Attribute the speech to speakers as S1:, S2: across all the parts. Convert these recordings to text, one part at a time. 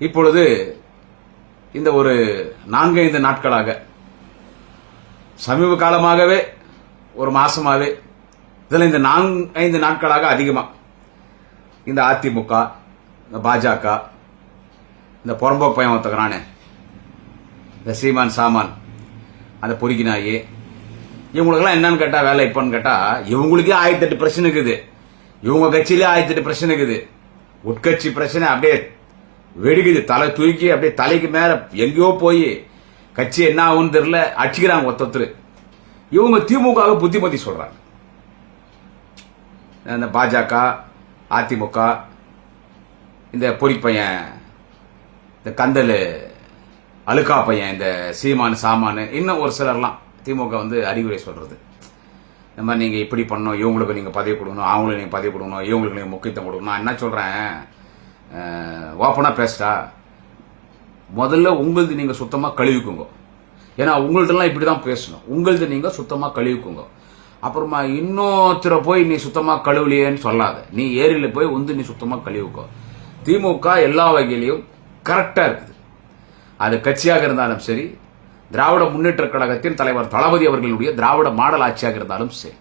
S1: இப்பொழுது இந்த ஒரு நான்கைந்து நாட்களாக சமீப காலமாகவே ஒரு மாசமாகவே இதில் இந்த நான்கு ஐந்து நாட்களாக அதிகமாக இந்த அதிமுக இந்த பாஜக இந்த புறம்போக்கு பையன் ஒத்துக்கிறானே இந்த சீமான் சாமான் அந்த பொறுக்கி நாயி இவங்களுக்கெல்லாம் என்னன்னு கேட்டால் வேலை இப்போன்னு கேட்டால் இவங்களுக்கே ஆயிரத்தெட்டு பிரச்சனை இருக்குது. இவங்க கட்சியிலே ஆயிரத்தெட்டு பிரச்சனை இருக்குது. உட்கட்சி பிரச்சனை அப்படியே வெடிக்குது. தலை தூக்கி அப்படியே தலைக்கு மேல எங்கேயோ போய் கட்சி என்ன ஆகும்னு தெரியல. அடிச்சுக்கிறாங்க ஒத்தத்தில் இவங்க திமுக புத்திமதி சொல்றாங்க. இந்த பாஜக அதிமுக இந்த பொறி பையன் இந்த கந்தல் அழுக்கா பையன் இந்த சீமான் சாமான் இன்னும் ஒரு சிலர்லாம் திமுக வந்து அறிவுரை சொல்றது. இந்த மாதிரி நீங்கள் இப்படி பண்ணணும் இவங்களுக்கு நீங்கள் பதவி கொடுக்கணும் அவங்களுக்கு நீங்கள் பதவி கொடுக்கணும் இவங்களுக்கு நீங்கள் முக்கியத்துவம் கொடுக்கணும். நான் என்ன சொல்கிறேன் ஓப்பனாக பேசிட்டா முதல்ல உங்களது நீங்கள் சுத்தமாக கழுவிக்குங்க. ஏன்னா உங்கள்ட்டலாம் இப்படி தான் பேசணும். உங்களது நீங்கள் சுத்தமாக கழுவிக்குங்க. அப்புறமா இன்னொருத்தரை போய் நீ சுத்தமாக கழுவலையேன்னு சொல்லாத. நீ ஏரியில் போய் வந்து நீ சுத்தமாக கழுவிக்கோ. திமுக எல்லா வகையிலையும் கரெக்டாக இருக்குது. அது கட்சியாக இருந்தாலும் சரி திராவிட முன்னேற்ற கழகத்தின் தலைவர் தளபதி அவர்களுடைய திராவிட மாடல் ஆட்சியாக இருந்தாலும் சரி.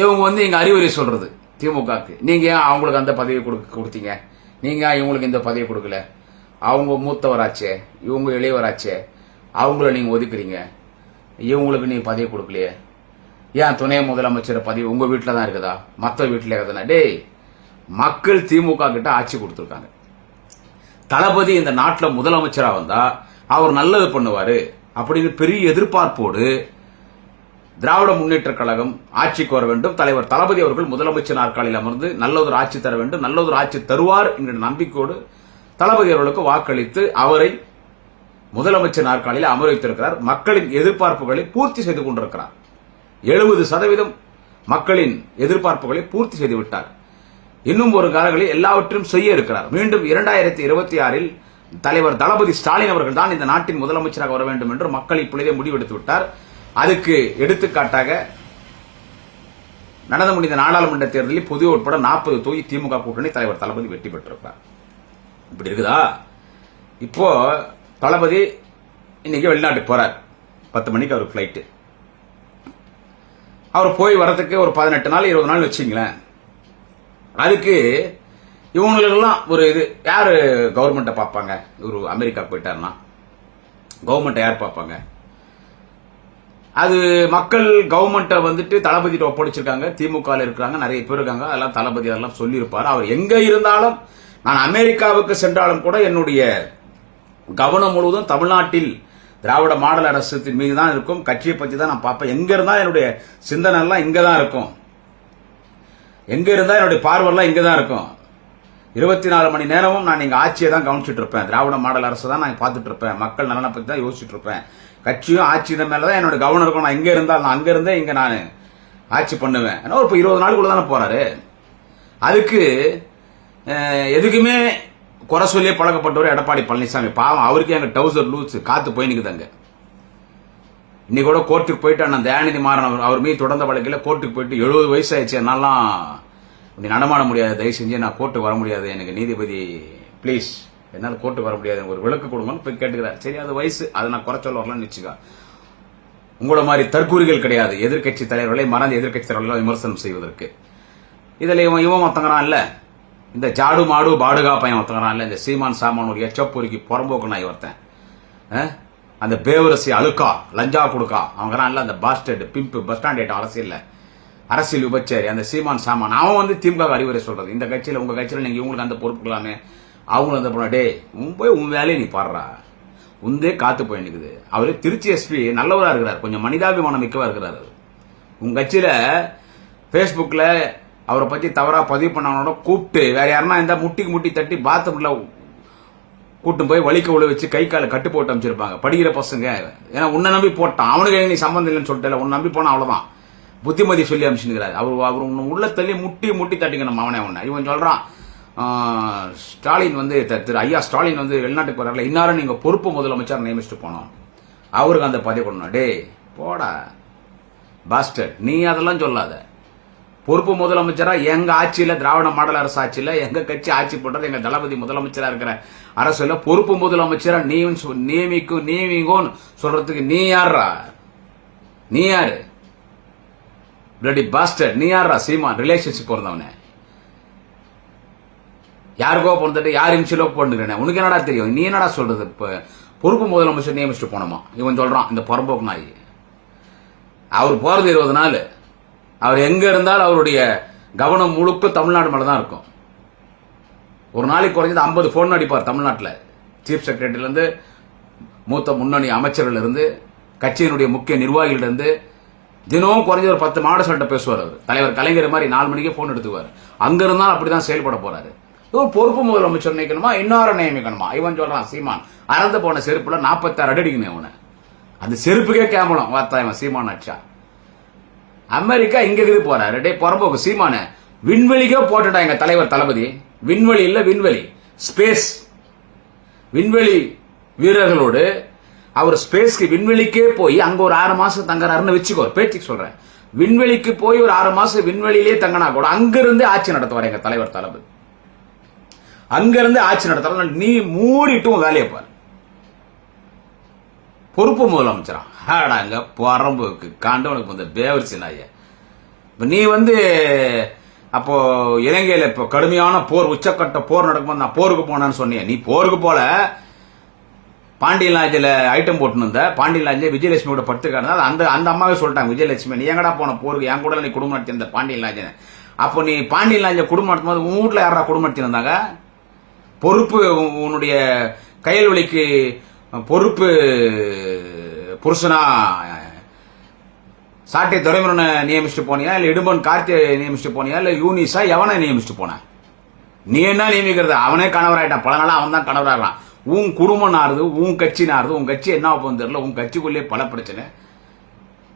S1: இவங்க வந்து எங்கள் அறிவுரை சொல்கிறது திமுகக்கு. நீங்கள் ஏன் அவங்களுக்கு அந்த பதவி கொடுக்க கொடுத்தீங்க? நீங்கள் ஏன் இவங்களுக்கு இந்த பதவி கொடுக்கல? அவங்க மூத்தவராச்சே இவங்க இளையவராச்சே அவங்கள நீங்கள் ஒதுக்குறீங்க. இவங்களுக்கு நீங்கள் பதவி கொடுக்கலையே. ஏன் துணை முதலமைச்சர் பதவி உங்கள் வீட்டில் தான் இருக்குதா? மற்ற வீட்டில் இருக்குதுன்னா டேய் மக்கள் திமுக கிட்ட ஆட்சி கொடுத்துருக்காங்க. தளபதி இந்த நாட்டில் முதலமைச்சராக வந்தால் அவர் நல்லது பண்ணுவார் அப்படின்னு பெரிய எதிர்பார்ப்போடு திராவிட முன்னேற்ற கழகம் ஆட்சிக்கு வர வேண்டும். தலைவர் தளபதி அவர்கள் முதலமைச்சர் நாற்காலியில் அமர்ந்து நல்லதொரு ஆட்சி தர வேண்டும். நல்லதொரு ஆட்சி தருவார் என்கிற நம்பிக்கையோடு தளபதி அவர்களுக்கு வாக்களித்து அவரை முதலமைச்சர் நாற்காலியில் அமர வைத்திருக்கிறார். மக்களின் எதிர்பார்ப்புகளை பூர்த்தி செய்து கொண்டிருக்கிறார். எழுபது சதவீதம் மக்களின் எதிர்பார்ப்புகளை பூர்த்தி செய்துவிட்டார் இன்னும் ஒரு காலங்களில் எல்லாவற்றையும் செய்ய இருக்கிறார். மீண்டும் இரண்டாயிரத்தி இருபத்தி ஆறில் தலைவர் தளபதி ஸ்டாலின் அவர்கள் தான் இந்த நாட்டின் முதலமைச்சராக வர வேண்டும் என்று மக்கள் இப்பொழுதே முடிவெடுத்து விட்டார். அதுக்கு எடுத்துக்காட்டாக நடந்து முடிந்த நாடாளுமன்ற தேர்தலில் பொது உட்பட நாற்பது தொகுதி திமுக கூட்டணி தலைவர் தளபதி வெற்றி பெற்றிருப்பார் இப்படி இருக்குதா? இப்போ தளபதி இன்னைக்கு வெளிநாட்டுக்கு போறார். பத்து மணிக்கு அவர் ஃபிளைட்டு அவர் போய் வரதுக்கு ஒரு பதினெட்டு நாள் இருபது நாள் வச்சுங்களேன். அதுக்கு இவங்களுக்கெல்லாம் ஒரு இது யார் கவர்மெண்ட்டை பார்ப்பாங்க? இவர் அமெரிக்கா போயிட்டாருன்னா கவர்மெண்ட்டை யார் பார்ப்பாங்க? அது மக்கள் கவர்மெண்ட்டை வந்துட்டு தளபதிட்டு ஒப்படைச்சிருக்காங்க. திமுகவில் இருக்கிறாங்க நிறைய பேர் இருக்காங்க. அதெல்லாம் தளபதி அதெல்லாம் சொல்லியிருப்பார். அவர் எங்கே இருந்தாலும் நான் அமெரிக்காவுக்கு சென்றாலும் கூட என்னுடைய கவனம் முழுவதும் தமிழ்நாட்டில் திராவிட மாடல் அரசத்தின் மீது தான் இருக்கும். கட்சியை பற்றி தான் நான் பார்ப்பேன். எங்கே இருந்தால் என்னுடைய சிந்தனைலாம் இங்கே தான் இருக்கும். எங்கே இருந்தால் என்னுடைய பார்வைலாம் இங்கே தான் இருக்கும். இருபத்தி நாலு மணி நேரமும் நான் இங்க ஆட்சியை தான் கவனிச்சுட்டு இருப்பேன். திராவிட மாடல் அரசு தான் நான் பார்த்துட்டு இருப்பேன். மக்கள் நலனை பற்றி தான் யோசிச்சுட்டு இருப்பேன். கட்சியும் ஆட்சி மேலே தான் என்னோட கவனம் இருக்கும். நான் எங்கே இருந்தாலும் நான் அங்கே இருந்தே இங்கே நான் ஆட்சி பண்ணுவேன். ஏன்னா இப்போ இருபது நாளுக்குள்ள தானே போகிறாரு அதுக்கு எதுக்குமே குறை சொல்லியே பழக்கப்பட்டவர் எடப்பாடி பழனிசாமி. பாவம் அவருக்கே எங்கள் டவுசர் லூஸ் காத்து போய் நிற்குதாங்க இன்னைக்கு கூட கோர்ட்டுக்கு போயிட்டு அண்ணன் தயாநிதி மாறன் அவர் அவர் மீது தொடர்ந்த வழக்கில் கோர்ட்டுக்கு போயிட்டு எழுபது வயசு ஆயிடுச்சு. என்னாலாம் இப்படி நடமாட முடியாது. தயவு செஞ்சு நான் கோர்ட்டுக்கு வர முடியாது. எனக்கு நீதிபதி ப்ளீஸ் என்னால் கோர்ட்டுக்கு வர முடியாது. ஒரு விளக்கு கொடுங்கன்னு போய் கேட்டுக்கிறார். சரி அது வயசு. அதை நான் குறை சொல்ல வரலாம்னு வச்சுக்கோ உங்களோட மாதிரி தற்கூறிகள் கிடையாது. எதிர்க்கட்சி தலைவர்களை மறந்து எதிர்க்கட்சி தலைவர்களை விமர்சனம் செய்வதற்கு. இதில் இவன் இவன் ஒத்தங்கிறான் இல்லை. இந்த ஜாடு மாடு பாடுகா பையன் ஒருத்தங்கிறான் இல்லை. இந்த சீமான் சாமான் ஒரு எச்சப்பொறுக்கி புறம்போக்கு நாய் ஒருத்தன். அந்த பேவரசி அழுக்கா லஞ்சா கொடுக்கா. அவங்கலாம் இல்லை அந்த பாஸ்டர்ட் பிம்பு பஸ் ஸ்டாண்ட் அரசியல் அரசியல் விபச்சாரி அந்த சீமான் சாமான். அவன் வந்து திமுக அறிவுரை சொல்றது. இந்த கட்சியில் உங்கள் கட்சியில் நீங்கள் இவங்களுக்கு அந்த பொறுப்புக்கலாமே. அவங்களும் அந்த பண்ணா டே உன் போய் உன் வேலையை நீ பாடுறா உந்தே காத்து போய் நிக்குது. அவரு திருச்சி எஸ்பி நல்லவராக இருக்கிறார். கொஞ்சம் மனிதாபிமானம் மிக்கவா இருக்கிறார் அவரு. உங்க கட்சியில அவரை பத்தி தவறாக பதிவு பண்ணவனோட கூப்பிட்டு வேற யாருன்னா இருந்தால் முட்டிக்கு முட்டி தட்டி பாத்ரூம்ல கூட்டு போய் வலிக்க உள்ள வச்சு கை காலை கட்டு போட்டு அமைச்சிருப்பாங்க. படிக்கிற பசங்க. ஏன்னா உன்னை நம்பி போட்டான். அவனுக்கு நீ சம்மந்தம் இல்லைன்னு சொல்லிட்டு உன்னை நம்பி போனா அவ்வளோதான் புத்திமதி சொல்லி அமைச்சுங்கிறார் அவர் அவர் உன்னை உள்ள தள்ளி முட்டி முட்டி தட்டிக்கணும் அவனே உன்னை. இவன் சொல்றான் ஸ்டாலின் வந்து திரு ஐயா ஸ்டாலின் வந்து வெளிநாட்டுக்கு போறாருல இன்னாரும் நீங்கள் பொறுப்பு முதலமைச்சர் நியமிச்சுட்டு போனோம். அவருக்கு அந்த பதவி கொடுக்கணும். டேய் போடா. பாஸ்டர் நீ அதெல்லாம் சொல்லாத. பொறுப்பு முதலமைச்சராக எங்கள் ஆட்சியில் திராவிட மாடல் அரசு ஆட்சியில் எங்கள் கட்சி ஆட்சி பண்ணுறது எங்கள் தளபதி முதலமைச்சராக இருக்கிற அரசில் பொறுப்பு முதலமைச்சராக நீ நியமிக்கும் நியமிங்கோன்னு சொல்கிறதுக்கு நீ யாரா நீ யாரு? பிளடி பாஸ்டர் நீ யாரா சீமான். ரிலேஷன்ஷிப் பிறந்தவனே. யாருக்கோ பொறுத்துட்டு யார் இன்சிலோ போட்டுக்கிறேன்? உனக்கு என்னடா தெரியும்? நீ என்னடா சொல்றது? இப்போ பொறுப்பு முதலமைச்சர் நியமிச்சுட்டு போனோமா? இவன் சொல்றான் இந்த புறம்போக்கு நாய். அவர் போறது இருபது நாள். அவர் எங்க இருந்தாலும் அவருடைய கவனம் முழுக்க தமிழ்நாடு மேல தான் இருக்கும். ஒரு நாளைக்கு குறைஞ்சது ஐம்பது ஃபோன் அடிப்பார் தமிழ்நாட்டில். சீஃப் செக்ரட்டரியிலேருந்து மூத்த முன்னணி அமைச்சர்கள்லேருந்து கட்சியினுடைய முக்கிய நிர்வாகிகளிருந்து தினமும் குறைஞ்ச ஒரு பத்து மாவட்ட சொல்லிட்ட பேசுவார் அவர். தலைவர் கலைஞர் மாதிரி நாலு மணிக்கே ஃபோன் எடுத்துக்குவார். இருந்தால் அப்படி தான் செயல்பட போறாரு. ஒரு பொறுப்பு முதலமைச்சர் நியமிக்கணுமா இன்னொரு நியமிக்கணுமா? இவன் சொல்றான் சீமான் அறந்து போன செருப்புல நாற்பத்தாறு அடி அடிக்கணும் இவனை. அந்த செருப்புக்கே கேமலம் வார்த்தா இவன் சீமான் ஆச்சா அமெரிக்கா இங்க இருக்குது போறாரு. டே புறம்போக்கு சீமான. விண்வெளிக்கே போட்டுட்டா எங்க தலைவர் தளபதி. விண்வெளி இல்ல விண்வெளி. ஸ்பேஸ். விண்வெளி வீரர்களோடு அவர் ஸ்பேஸ்க்கு விண்வெளிக்கே போய் அங்க ஒரு ஆறு மாசம் தங்குறாருன்னு வச்சுக்கோ பேச்சுக்கு சொல்றேன். விண்வெளிக்கு போய் ஒரு ஆறு மாசம் விண்வெளியிலே தங்கினா கூட அங்கிருந்து ஆட்சி நடத்துவார் எங்க தலைவர் தளபதி. அங்கிருந்து ஆட்சி நடத்தலாம் நீ மூடிட்டும் வேலையை பாரு. பொறுப்பு முதலமைச்சரா? ஆடாங்க பரம்புக்கு காண்டவனுக்கு வந்த பேவரிசி நாய. இப்போ நீ வந்து அப்போ இலங்கையில் இப்போ கடுமையான போர் உச்சக்கட்ட போர் நடக்கும்போது நான் போருக்கு போனேன்னு சொன்னேன். நீ போருக்கு போல. பாண்டியன் லாட்ஜில் ஐட்டம் போட்டுன்னு இருந்த பாண்டியன் லாட்ஜில் விஜயலட்சுமியோட படுத்துக்காரு அந்த அந்த அம்மாவே சொல்லிட்டாங்க விஜயலட்சுமி நீ எங்கடா போன போருக்கு? என் கூட நீ குடும்பம் நடத்தியிருந்த பாண்டியன் லாட்ஜ் அப்போ நீ பாண்டியன் லாட்ஜில் குடும்பம் நடத்தும் போது உன் வீட்டில் யாரா குடும்பம் நடத்தியிருந்தாங்க? பொறுப்பு உன்னுடைய கையல் வலிக்கு பொறுப்பு புருஷனா சாட்டை துறைமுறை நியமிச்சுட்டு போனியா? இல்லை இடும்பன் கார்த்தியை நியமிச்சுட்டு போனியா? இல்லை யூனிஸா எவனை நியமிச்சுட்டு போனேன் நீ என்ன நியமிக்கிறது? அவனே கணவராயிட்டான். பல நாளாக அவன் தான் கணவராகலாம். உன் குடும்பம் நாருது உன் கட்சி நாருது உன் கட்சி என்ன போகும் தெரியல. உன் கட்சிக்குள்ளேயே பல பிரச்சனை.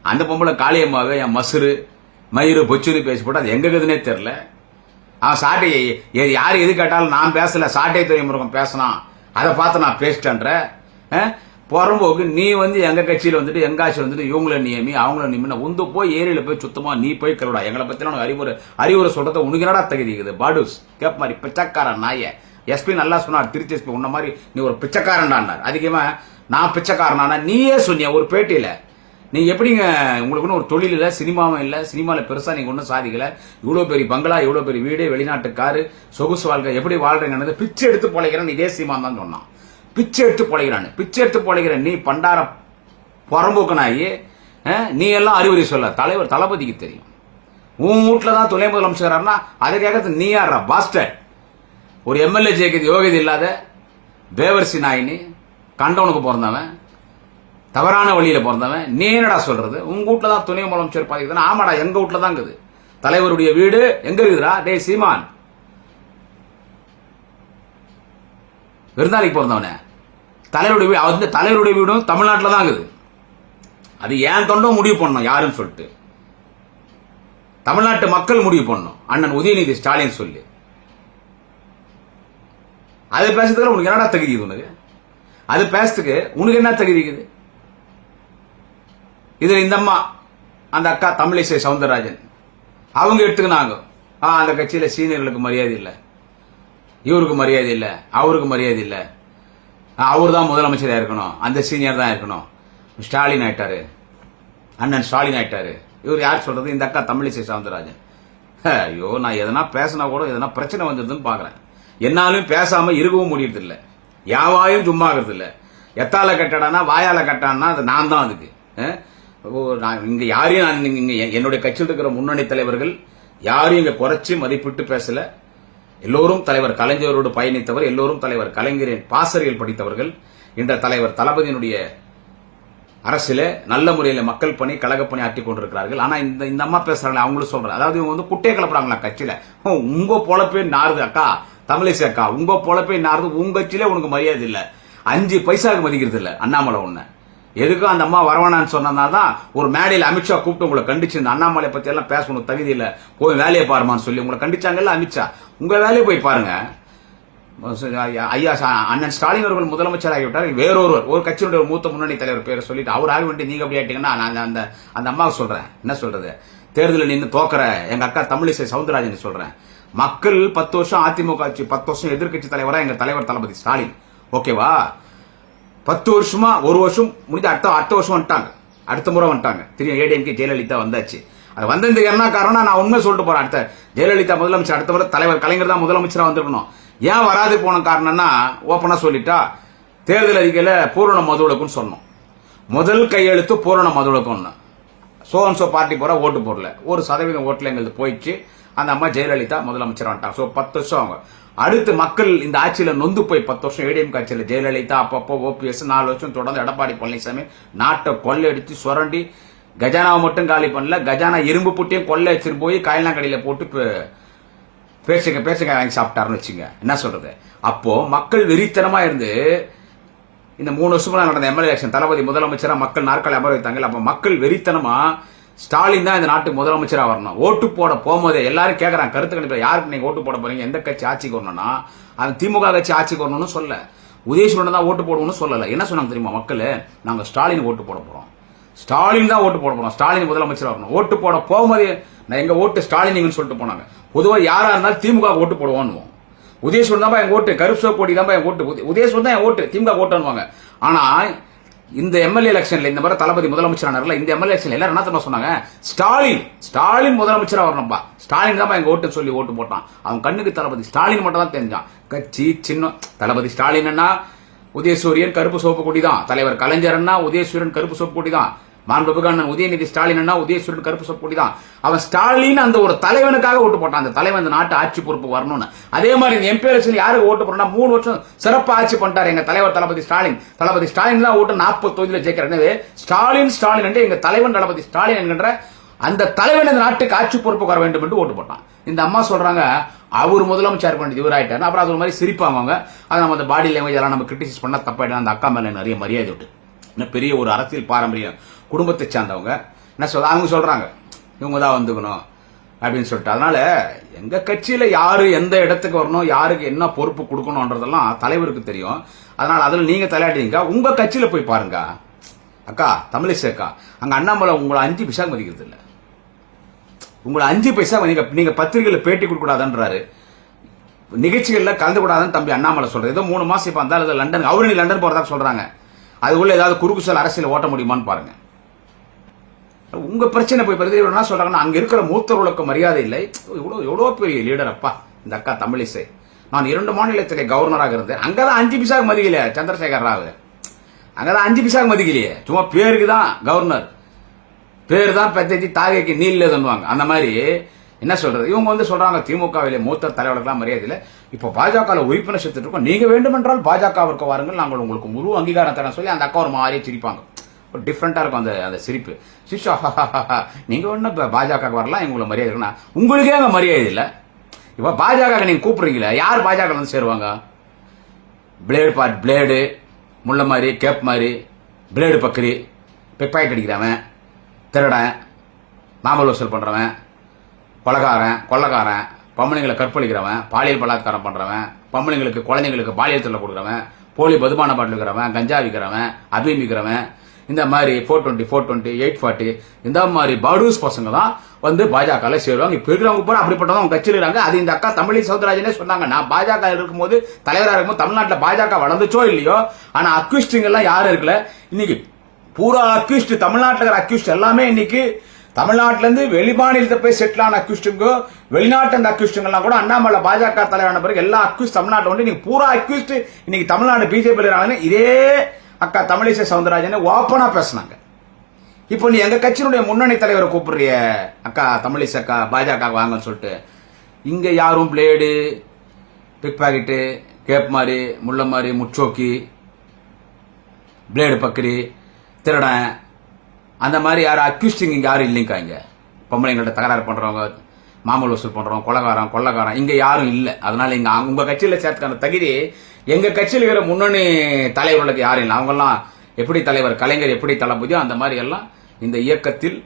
S1: அந்த பொம்பளை காளியம்மாவே என் மசுரு மயிறு பொச்சுன்னு பேசி போட்டு அது எங்கே இருக்குதுன்னே தெரில சாட்டை யார் எது கேட்டாலும் நான் பேசல சாட்டை துறைமுருகன் பேசினான் அதை பார்த்து நான் பேசிட்டேன்ற. புறம்போக்கு நீ வந்து எங்க கட்சியில் வந்துட்டு எங்க ஆட்சியில் வந்துட்டு இவங்கள நியமி அவங்கள நியமி உந்து போய் ஏரியில போய் சுத்தமா நீ போய் கருடா. எங்களை பத்தி உனக்கு அறிவுரை அறிவுரை சொல்றத உனக்கு என்னடா தகுதி இருக்குது? பாடுஸ் கேப் மாதிரி பிச்சைக்காரன் நாய. எஸ்பி நல்லா சொன்னார் திருச்சி எஸ்பி உன்ன மாதிரி நீ ஒரு பிச்சைக்காரன்டான்னார். அதிகமா நான் பிச்சைக்காரனானா? நீயே சொன்னிய ஒரு பேட்டியில? நீ எப்படிங்க உங்களுக்குன்னு ஒரு தொழில் இல்லை சினிமாவும் இல்லை சினிமாவில் பெருசாக நீங்கள் ஒன்றும் சாதிக்கலை. இவ்வளோ பெரிய பங்களா இவ்வளோ பெரிய வீடு வெளிநாட்டு காரு சொகுசு வாழ்க்கை எப்படி வாழ்றீங்கன்னு பிச்சை எடுத்து பொழைக்கிறேன் இதே தேசியமாக தான் சொன்னான். பிச்சை எடுத்து பொழைக்கிறான் பிச்சை எடுத்து பொழைக்கிற நீ பண்டார புறம்போக்கனாயி நீ எல்லாம் அறிவுரை சொல்ல. தலைவர் தளபதிக்கு தெரியும். உன் வீட்டில் தான் துணை முதலமைச்சர்னா அதை கேட்கறது நீ யாரா பாஸ்டர் ஒரு எம்எல்ஏ ஜெயிக்கிறது யோகியது இல்லாத தேவர்சி நாயினி கண்டவனுக்கு பிறந்தவன் தவறான வழியில் பிறந்தவன் நீ என்னடா சொல்றது. உங்க வீட்ல தான் துணை முதலமைச்சர் பதவி ஆமாடா எங்க வீட்ல தான் இருக்குது. தலைவருடைய வீடு எங்க இருக்குதுடா? டேய் சீமான். விருந்தாளிக்கு பிறந்தவனே. தலைவருடைய வீடு வந்து தலைவருடைய வீடும் தமிழ்நாட்டில் தான் இருக்குது. அது ஏன் தொண்டும் முடிவு பண்ணணும் யாருன்னு சொல்லிட்டு. தமிழ்நாட்டு மக்கள் முடிவு பண்ணணும். அண்ணன் உதயநிதி ஸ்டாலின் சொல்லி. அது பேசுறதுக்கு உனக்கு என்னடா தகுதி உனக்கு? அது பேசுறதுக்கு உனக்கு என்ன தகுதி இருக்குது? இதுல இந்த அம்மா அந்த அக்கா தமிழிசை சவுந்தரராஜன். அவங்க எடுத்துக்கினாங்க. ஆ அந்த கட்சியில சீனியர்களுக்கு மரியாதை இல்லை. இவருக்கு மரியாதை இல்லை. அவருக்கு மரியாதை இல்லை. அவர் தான் முதலமைச்சராக இருக்கணும். அந்த சீனியர் தான் இருக்கணும். ஸ்டாலின் ஆயிட்டாரு. அண்ணன் ஸ்டாலின் ஆயிட்டாரு. இவர் யார் சொல்றது? இந்த அக்கா தமிழிசை சவுந்தரராஜன். ஐயோ நான் எதனா பேசினா கூட எதனா பிரச்சனை வந்துருதுன்னு பாக்குறேன். என்னாலும் பேசாம இருக்கவும் முடியறது யாவாயும் சும்மா ஆகிறது இல்ல எத்தால கட்டடானா வாயால கட்டானா அது நான் தான் அதுக்கு. நான் இங்கே யாரையும் நான் இங்கே என்னுடைய கட்சியில் இருக்கிற முன்னணி தலைவர்கள் யாரையும் இங்கே குறைச்சி மதிப்பிட்டு பேசலை. எல்லோரும் தலைவர் கலைஞரோடு பயணித்தவர் எல்லோரும் தலைவர் கலைஞரின் பாசறையில் படித்தவர்கள். இன்ற தலைவர் தளபதியினுடைய அரசில் நல்ல முறையில் மக்கள் பணி கழகப்பணி பணி ஆற்றி கொண்டிருக்கிறார்கள். ஆனால் இந்த இந்த அம்மா பேசுகிறாங்களே அவங்களும் சொல்கிறாங்க அதாவது இவங்க வந்து குட்டையை கிளப்புறாங்களா கட்சியில்? ஓ, உங்கள் பொழப்பே நாருது அக்கா தமிழிசை அக்கா. உங்கள் பொழப்பே நாருது உங்கள் கட்சியிலே உனக்கு மரியாதை இல்லை. அஞ்சு பைசாவுக்கு மதிக்கிறது இல்லை அண்ணாமலை ஒன்று எதுக்கும் அந்த அம்மா வரவானான்னு சொன்னதுனால தான் ஒரு மேடையில் அமித்ஷா கூப்பிட்டு உங்களை கண்டிச்சு இந்த அண்ணாமலை பத்தி எல்லாம் பேசணும் தகுதி இல்ல போய் வேலையை பாருமான்னு சொல்லி உங்களை கண்டிச்சாங்கல்ல அமித்ஷா உங்க வேலையை போய் பாருங்க. ஐயா சா- அண்ணன் ஸ்டாலின் அவர்கள் முதலமைச்சர் ஆகிவிட்டார். வேறொருவர் ஒரு கட்சியினுடைய மூத்த முன்னணி தலைவர் பேரை சொல்லிட்டு அவர் ஆக வேண்டிய நீங்க அப்படி ஆயிட்டீங்கன்னா நான் அந்த அந்த அம்மாவுக்கு சொல்றேன். என்ன சொல்றது? தேர்தலில் நின்று தோக்கற எங்க அக்கா தமிழிசை சவுந்தரராஜன் சொல்றேன். மக்கள் பத்து வருஷம் அதிமுக ஆட்சி பத்து வருஷம் எதிர்க்கட்சி தலைவராக எங்க தலைவர் தளபதி ஸ்டாலின். ஓகேவா? பத்து வருஷமா ஒரு வருஷம் முடிஞ்ச அடுத்த அடுத்த வருஷம் வந்துட்டாங்க. அடுத்த முறை வந்துட்டாங்க. திரும்ப ஏடிஎம்கே ஜெயலலிதா வந்தாச்சு. அது வந்ததுக்கு என்ன காரணம் நான் உண்மை சொல்லிட்டு போறேன். அடுத்த ஜெயலலிதா முதலமைச்சர் அடுத்த முறை தலைவர் கலைஞர் தான் முதலமைச்சராக வந்திருக்கணும். ஏன் வராது போன காரணம்னா ஓப்பனா சொல்லிட்டா தேர்தல் அறிக்கையில் பூரண மதுவிலக்குன்னு சொன்னோம். முதல் கையெழுத்து பூரண மதுவிலக்குன்னு சோன் சோ பார்ட்டி போற ஓட்டு போடல. ஒரு சதவீதம் ஓட்டுல எங்களுக்கு போயிடுச்சு. அந்த அம்மா ஜெயலலிதா முதலமைச்சர் வந்துட்டாங்க. ஸோ பத்து வருஷம் அவங்க அடுத்து மக்கள் இந்த ஆட்சியில் நொந்து போய் பத்து வருஷம் ஏடிஎம் ஆட்சியில் ஜெயலலிதா அப்பப்போ ஓபிஎஸ் நாலு வருஷம் தொடர்ந்து எடப்பாடி பழனிசாமி நாட்டை கொள்ளையடித்து சுரண்டி கஜானாவை மட்டும் காலி பண்ணல கஜானா இரும்பு புட்டியும் கொள்ளை வச்சுட்டு போய் காயலாங்கடையில போட்டு பேசுங்க பேசுங்க வாங்கி சாப்பிட்டாருன்னு வச்சுங்க. என்ன சொல்றது? அப்போ மக்கள் வெறித்தனமா இருந்து இந்த மூணு வருஷமா நடந்த எம்எல்ஏ எலெக்ஷன் தளபதி முதலமைச்சராக மக்கள் நாற்காலி அமர வைத்தாங்க அப்போ மக்கள் வெறித்தனமா ஸ்டாலின் தான் இந்த நாட்டுக்கு முதலமைச்சராக வரணும். ஓட்டு போட போகும்போதே எல்லாரும் கேட்குறாங்க கருத்து கணிப்பில் யாருக்கு நீங்கள் ஓட்டு போட போறீங்க எந்த கட்சி ஆட்சிக்கு வரணும்னா அது திமுக கட்சி ஆட்சிக்கு வரணும்னு சொல்ல உதயசூரன் தான் ஓட்டு போடணும்னு சொல்லலை. என்ன சொன்னாங்க தெரியுமா மக்கள்? நாங்கள் ஸ்டாலின் ஓட்டு போட போகிறோம் ஸ்டாலின் தான் ஓட்டு போட போகிறோம் ஸ்டாலின் முதலமைச்சராக வரணும். ஓட்டு போட போகும்போதே நான் எங்கள் ஓட்டு ஸ்டாலின் சொல்லிட்டு போனாங்க. பொதுவாக யாராக இருந்தாலும் திமுக ஓட்டு போடுவோம் உதயசூரன் தான் என் ஓட்டு கருப்பு கோடி தான் என் ஓட்டு. உதயசூரன் தான் என் ஓட்டு திமுக ஓட்டுவாங்க ஆனால் இந்த எம்எல்ஏ எலெக்ஷன்ல இந்த மாதிரி தளபதி முதலமைச்சர் ஆனார்ல இந்த எம்எல்ஏ எலெக்ஷன்ல எல்லாரும் என்ன தெரியுமா சொன்னாங்க? ஸ்டாலின் ஸ்டாலின் முதலமைச்சரா வரணும்பா. ஸ்டாலின் தான் எங்க ஓட்டு சொல்லி ஓட்டு போட்டான். அவன் கண்ணுக்கு தளபதி ஸ்டாலின் மட்டும் தான் தெரிஞ்சான். கட்சி சின்னம். தளபதி ஸ்டாலின் உதயசூரியன் கருப்பு சோப்பு கொடி தான். தலைவர் கலைஞர் அண்ணா உதயசூரியன் கருப்பு சோப்பு கொடி தான். மாண்புமிகு அண்ணன் உதயநிதி ஸ்டாலின் அண்ணா உதயசூரியன் கருப்பு சோப்பு தான் அவன் ஸ்டாலின் அந்த ஒரு தலைவனுக்காக ஓட்டு போட்டான். அந்த தலைவன் அந்த நாட்டு ஆட்சி பொறுப்பு வரணும்னு. அதே மாதிரி இந்த எம்பி எலெக்ஷன் யாருக்கு ஓட்டு போறோம்னா மூணு வருஷம் சிறப்பாக ஆட்சி பண்ணிட்டார் எங்க தலைவர் தளபதி ஸ்டாலின். தளபதி ஸ்டாலின் தான் ஓட்டு நாற்பது தொகுதியில் ஜெயிக்கிறார். எனவே ஸ்டாலின் ஸ்டாலின் என்று எங்க தலைவன் தளபதி ஸ்டாலின் என்கின்ற அந்த தலைவன் இந்த நாட்டுக்கு ஆட்சி பொறுப்பு வர வேண்டும் என்று ஓட்டு போட்டான். இந்த அம்மா சொல்றாங்க அவர் முதலமைச்சர் பண்ணி இவர் ஆயிட்டார் அப்புறம் அது ஒரு மாதிரி சிரிப்பாங்க அவங்க. அதை நம்ம அந்த பாடி லாங்குவேஜ் எல்லாம் நம்ம கிரிட்டிசைஸ் பண்ணால் தப்பாயிடும். அந்த அக்கா மேலே நிறைய மரியாதை விட்டு இன்னும் பெரிய ஒரு அரசியல் பாரம்பரியம். குடும்பத்தை சார்ந்தவங்க. என்ன சொல்ல அவங்க சொல்கிறாங்க இவங்க தான் வந்துக்கணும் அப்படின்னு சொல்லிட்டு. அதனால எங்கள் கட்சியில் யார் எந்த இடத்துக்கு வரணும் யாருக்கு என்ன பொறுப்பு கொடுக்கணுன்றதெல்லாம் தலைவருக்கு தெரியும். அதனால் அதில் நீங்கள் தலையாடுறீங்க உங்கள் கட்சியில் போய் பாருங்க. அக்கா தமிழிசை அக்கா அங்கே அண்ணாமலை உங்களை அஞ்சு பைசா மதிக்கிறது இல்லை. உங்களை அஞ்சு பைசா நீங்கள் நீங்கள் பத்திரிகையில் பேட்டி கொடுக்க நிகழ்ச்சிகளில் கலந்து கூடாதுன்னு தம்பி அண்ணாமலை சொல்கிறது ஏதோ மூணு மாதம் இப்போ அந்த லண்டன் அவரு லண்டன் போகிறதா சொல்கிறாங்க அதுக்குள்ளே ஏதாவது குறுக்கு சொல் அரசியல் ஓட்ட முடியுமான்னு பாருங்கள் உங்க பிரச்சனை போய் பிரதி என்ன சொல்றாங்கன்னா அங்க இருக்கிற மூத்தவர்களுக்கு மரியாதை இல்லை. இவ்வளோ எவ்வளோ பெரிய லீடர் அப்பா இந்த அக்கா தமிழிசை. நான் இரண்டு மாநிலத்திலே கவர்னராக இருந்தேன். அங்கதான் அஞ்சு பிசாக்கு மதிக்கலையே சந்திரசேகர் ராவ். அங்கதான் அஞ்சு பிசாக்கு மதிக்கலையே. சும்மா பேருக்கு தான் கவர்னர் பேர் தான் பெத்தி தாகைக்கு நீல்ல தண்ணுவாங்க அந்த மாதிரி என்ன சொல்றது? இவங்க வந்து சொல்றாங்க திமுகவிலே மூத்த தலைவர்களுக்கெல்லாம் மரியாதை இல்லை. இப்போ பாஜக உறுப்பினர் சேர்த்துட்டு இருக்கோம். நீங்க வேண்டுமென்றால் பாஜகவிற்கு வாருங்கள். நாங்கள் உங்களுக்கு முழு அங்கீகாரம் தரேன் சொல்லி அந்த அக்கா ஒரு மாதிரியே சிரிப்பாங்க. டிஃப்ரெண்டாக இருக்கும் அந்த அந்த சிரிப்பு. சிஷா நீங்கள் ஒன்றும் இப்போ பாஜக வரலாம் எங்களுக்கு மரியாதை இருக்குன்னா உங்களுக்கே அங்கே மரியாதை இல்லை. இப்போ பாஜக நீங்கள் கூப்பிடுறீங்களா யார் பாஜக வந்து சேருவாங்க? பிளேடு பாட் பிளேடு முள்ள மாதிரி கேப் மாதிரி பிளேடு பக்கரி பிக் பாக்கெட் அடிக்கிறவன் திருடன் மாமல் வசூல் பண்ணுறவன் கொலகாரன் கொள்ளக்காரன் பொம்பளைங்களை கற்பழிக்கிறவன் பாலியல் பலாத்காரம் பண்ணுறவன் பொம்பளைங்களுக்கு குழந்தைங்களுக்கு பாலியல் தொல்லை கொடுக்குறவன் போலி பதுமான பாட்டில் இருக்கிறவன் கஞ்சா விற்கிறவன் அபீம் விற்கிறவன் இந்த மாதிரி four twenty four twenty eight forty இந்த மாதிரி பாடூஸ் பசங்க தான் வந்து பாஜகவில் சேருவாங்க. இப்போ இருக்கிறவங்க கூட அப்படிப்பட்டதான் அவங்க கட்சியில் இருக்காங்க. அது இந்த அக்கா தமிழி சௌந்தரராஜனே சொன்னாங்க. நான் பாஜக இருக்கும்போது தலைவராக இருக்கும்போது தமிழ்நாட்டில் பாஜக வளர்ந்துச்சோ இல்லையோ ஆனால் அக்யூஸ்டிங்கெல்லாம் யாரும் இருக்கல. இன்னைக்கு பூரா அக்யூஸ்ட் தமிழ்நாட்டில் இருக்கிற அக்யூஸ்ட் எல்லாமே இன்னைக்கு தமிழ்நாட்டிலேருந்து வெளிமாநிலத்தை போய் செட்டில் ஆன அக்யூஸ்டுங்கோ வெளிநாட்டு அந்த அக்யூஸ்டுங்கெல்லாம் கூட அண்ணாமலை பாஜக தலைவரான பிறகு எல்லா அக்யூஸ்ட் தமிழ்நாட்டில் வந்து இன்னைக்கு பூரா அக்யூஸ்ட் இன்னைக்கு தமிழ்நாடு பிஜேபி இதே அக்கா தமிழிசை சவுந்தரராஜன் ஓப்பனா பேசினாங்க. இப்போ நீ எங்க கட்சியினுடைய முன்னணி தலைவரை கூப்பிடுறிய? அக்கா தமிழிசை அக்கா பாஜக வாங்கன்னு சொல்லிட்டு. இங்க யாரும் பிளேடு பிக் பாக்கெட்டு கேப் மாதிரி முள்ள மாதிரி முச்சோக்கி பிளேடு பக்கரி திருடன் அந்த மாதிரி யாரும் அக்யூஸ்டிங் இங்க யாரும் இல்லைங்கக்கா இங்க. பொம்பளைங்கள்ட்ட தகராறு பண்றவங்க மாமூல் வசூல் பண்றவங்க கொலகாரம் கொள்ளக்காரன் இங்க யாரும் இல்லை. அதனால இங்க அவங்க- உங்க கட்சியில சேர்த்துக்கான தகுதி எங்க கட்சியில் இருக்கிற முன்னணி தலைவர்களுக்கு யாரும் இல்லை. அவங்கெல்லாம் எப்படி தலைவர் கலைஞர் எப்படி தளபதியோ அந்த மாதிரி எல்லாம் இந்த இயக்கத்தில்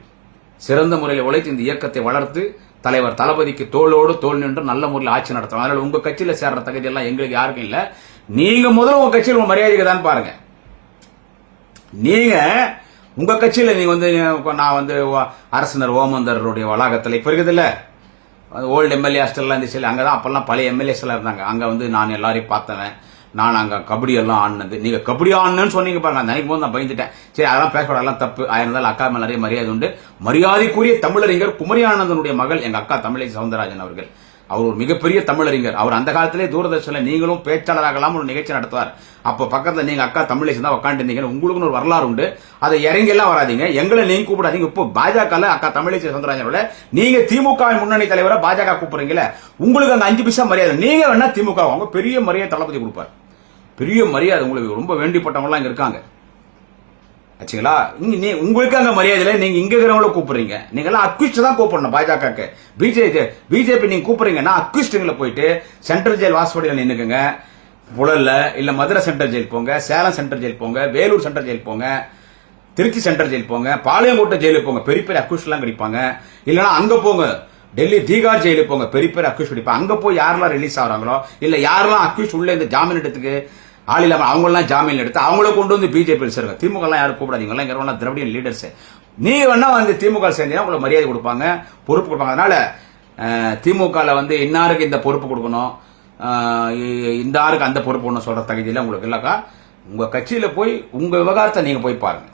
S1: சிறந்த முறையில் உழைத்து இந்த இயக்கத்தை வளர்த்து தலைவர் தளபதிக்கு தோளோடு தோல் நின்று நல்ல முறையில் ஆட்சி நடத்தும் அதனால உங்க கட்சியில் சேர்ற தகுதி எல்லாம் எங்களுக்கு யாருக்கும் இல்லை. நீங்க முதல்ல உங்க கட்சியில் உங்க மரியாதைக்கு தான் பாருங்க. நீங்க உங்க கட்சியில் நீங்க வந்து நான் வந்து அரசினர் ஓமந்தருடைய வளாகத்தில் இப்போ இருக்குதுல்ல? ஓல்டு எம்எல்ஏ ஹாஸ்டல்லாம் இருந்துச்சு. அங்கே தான் அப்போல்லாம் பழைய எம்எல்ஏஸ் எல்லாம் இருந்தாங்க. அங்கே வந்து நான் எல்லாரையும் பார்த்தவன். நான் அங்கே கபடி எல்லாம் ஆடினது. நீங்கள் கபடி ஆடணும்னு சொன்னீங்க பாருங்க. அந்த நினைக்கும் போது நான் பயந்துட்டேன். சரி அதெல்லாம் பேசக்கூடாது எல்லாம் தப்பு. ஆயிருந்தாலும் அக்கா மேலே நிறைய மரியாதை உண்டு. மரியாதைக்குரிய தமிழறிஞர் குமரி ஆனந்தனுடைய மகள் எங்கள் அக்கா தமிழை சவுந்தரராஜன் அவர்கள். அவர் ஒரு மிகப்பெரிய தமிழறிஞர். அவர் அந்த காலத்திலே தூரதர்ஷனில் நீங்களும் பேச்சாளராகலாம் ஒரு நிகழ்ச்சி நடத்துவார். அப்போ பக்கத்தில் நீங்கள் அக்கா தமிழை தான் உட்காந்துருந்தீங்க உங்களுக்குன்னு ஒரு வரலாறு உண்டு. அதை இறங்கியெல்லாம் வராதிங்க. வராதீங்க எங்களை நீங்கள் கூப்பிடாதீங்க. இப்போ பாஜக அக்கா தமிழேசன் சவுந்தரராஜனோட நீங்கள் திமுக முன்னணி தலைவரை பாஜக கூப்பிடுறீங்களே உங்களுக்கு அந்த அஞ்சு பைசா மரியாதை. நீங்கள் வேணா திமுக அவங்க பெரிய மரியாதை தளபதி கொடுப்பார். பெரிய மரியாதை உங்களுக்கு. ரொம்ப வேண்டிப்பட்டவங்களாம் இங்கே இருக்காங்க. ஆச்சுங்களா? இங்க நீ உங்களுக்கு அந்த மரியாதையில் நீங்கள் நீங்க இங்க இருக்கிறவங்கள கூப்பிடுறீங்க. நீங்களாம் எல்லாம் அக்விஸ்ட் தான் கூப்பிடணும் பாஜகக்கு. பிஜேபி பிஜேபி நீங்க கூப்பிடுறீங்கன்னா அக்விஸ்டுங்களை போயிட்டு சென்ட்ரல் ஜெயில் வாசப்படியில் நின்றுக்குங்க புழல்ல இல்ல மதுரை சென்ட்ரல் ஜெயில் போங்க சேலம் சென்ட்ரல் ஜெயில் போங்க வேலூர் சென்ட்ரல் ஜெயில் போங்க திருச்சி சென்ட்ரல் ஜெயில் போங்க பாளையங்கோட்டை ஜெயிலுக்கு போங்க பெரிய பெரிய அக்யூஸ்ட் கிடைப்பாங்க. இல்லனா அங்க போங்க டெல்லி தீகார் ஜெயிலுக்கு போங்க பெரிய பெரிய அக்யூஸ்ட் கிடைப்பாங்க. அங்க போய் யாரெல்லாம் ரிலீஸ் ஆகுறாங்களோ இல்ல யாரெல்லாம் அக்யூஸ்ட் உள்ள இந்த ஜாமீன் எடுத்துக்கு ஆள் இல்லாமல் அவங்களாம் ஜாமீன் எடுத்து அவங்கள கொண்டு வந்து பிஜேபி சேருங்க. திமுக எல்லாம் யாரும் கூப்பிடாதீங்க. எல்லாம் இங்க திராவிடியன் லீடர்ஸ் நீங்க வேணா வந்து திமுக சேர்ந்தீங்கன்னா உங்களுக்கு மரியாதை கொடுப்பாங்க பொறுப்பு கொடுப்பாங்க. அதனால திமுகவில் வந்து இன்னாருக்கு இந்த பொறுப்பு கொடுக்கணும்? இந்த ஆருக்கு அந்த பொறுப்பு ஒன்று சொல்கிற தகுதியில் உங்களுக்கு இல்லைக்கா? உங்கள் கட்சியில் போய் உங்கள் விவகாரத்தை நீங்கள் போய் பாருங்க.